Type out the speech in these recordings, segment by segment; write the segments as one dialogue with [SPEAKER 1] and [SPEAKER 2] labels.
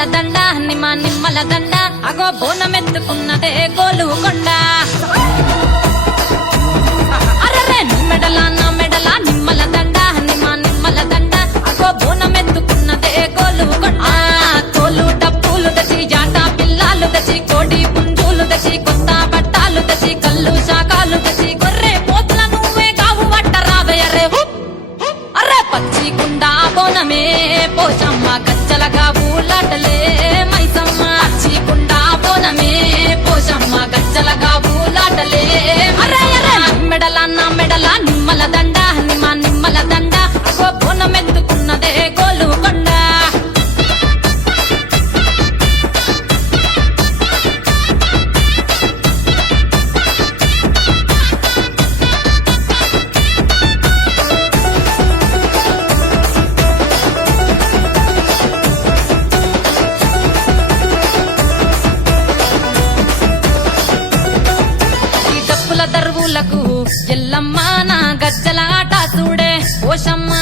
[SPEAKER 1] నిమ్మల దండ నిమ్మ నిమ్మల దండ. అగో బోనమెత్తుకున్నదే గోలు కొండ అరరే నీ మెడల నా మెడల నిమ్మల దండ నిమ్మ నిమ్మల దండ. అగో బోనమెత్తుకున్నదే గోలు కొండ తోలు డప్పులు తెచ్చి జాట పిల్లాలు తెచ్చి కోడి పుంజులు తెచ్చి కొత్త బట్టాలు తెచ్చి కళ్ళు శాకాలు తెచ్చి గొర్రె పోతుల నువ్వే కావు వట్ట రావయ్యరే అరే పచ్చి గుండా బోనమే పోచమ్మ ఎల్లమ్మ నా గజ్జలాట చూడే ఓషమ్మ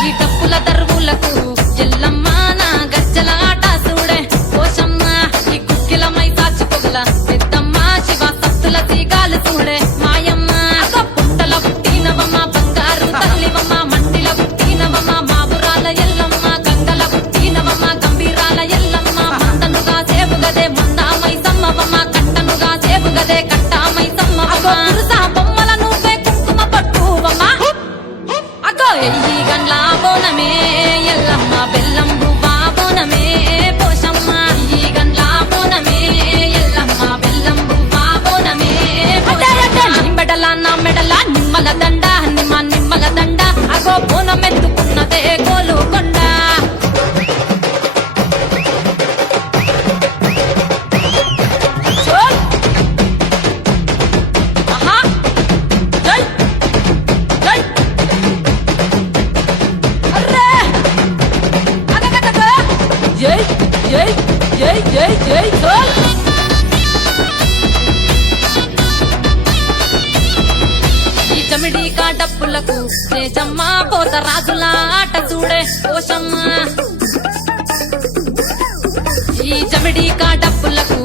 [SPEAKER 1] ఈ డప్పుల దరువులకు ఎల్లమ్మ నా గజ్జలాట చూడే ఓషమ్మ ఈ కుక్కిలమై దాచుకోగల సాచుకోగల పెద్దమ్మ శివ సత్తుల తీగాలు చూడే la década. జై జై జై జై. ఈ చమిడి డప్పులకు తేజమ్మ పోత రాజుల ఆట చూడే. కోశమ్మ ఈ చమిడి డప్పులకు